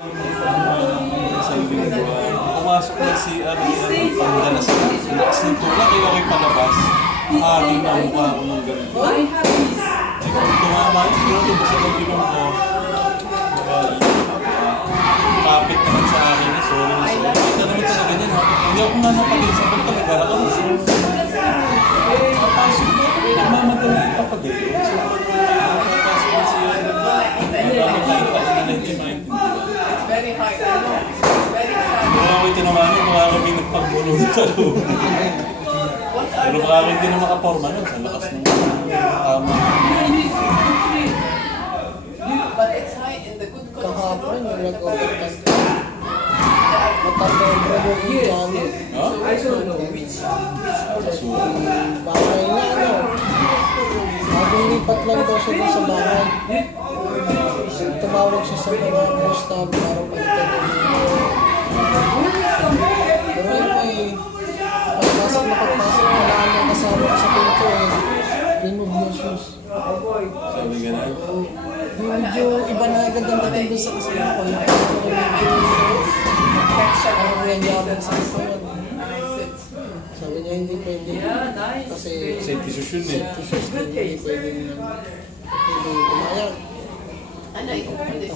Pumasok na si Ariel pagdalas ng tulak, kaya ako'y palabas. Hari na mukha ko ng ganito. Tumama yun, pero sa pag-ibang ko, kapit naman sa akin, sorry na sorry. Ito naman talaga ganyan, hindi ako nga napag-isa, ba't talaga ako? Napasok ko, nagmamadali pa pag-ibig. Napasok na siya, nagmamadali pa na hindi maintindihan. It's very hard. Kung ako'y tinawanin, kung ako may nagpagulong sa loob. Pero baka ako hindi na makaporma nun, sa lakas ng tama. But it's high in the good Kahapon yung nag-overtime. Matapos yung Johnny. Ha? Bahay na ano. Bagong lipat lang daw siya sa bahay. Tumawag siya sa mga boss na parang palitan pero yun ay pagpasok wala niya kasama sa pinto remove your shoes. Sabi gano'n? Medyo iba na agad ang dating doon sa kasama ko. Medyo yan yabang sa kasama. Sabi niya hindi pwede. Kasi Safety shoes yun eh. safety shoes na hindi pwede hindi pumayag. And I heard this.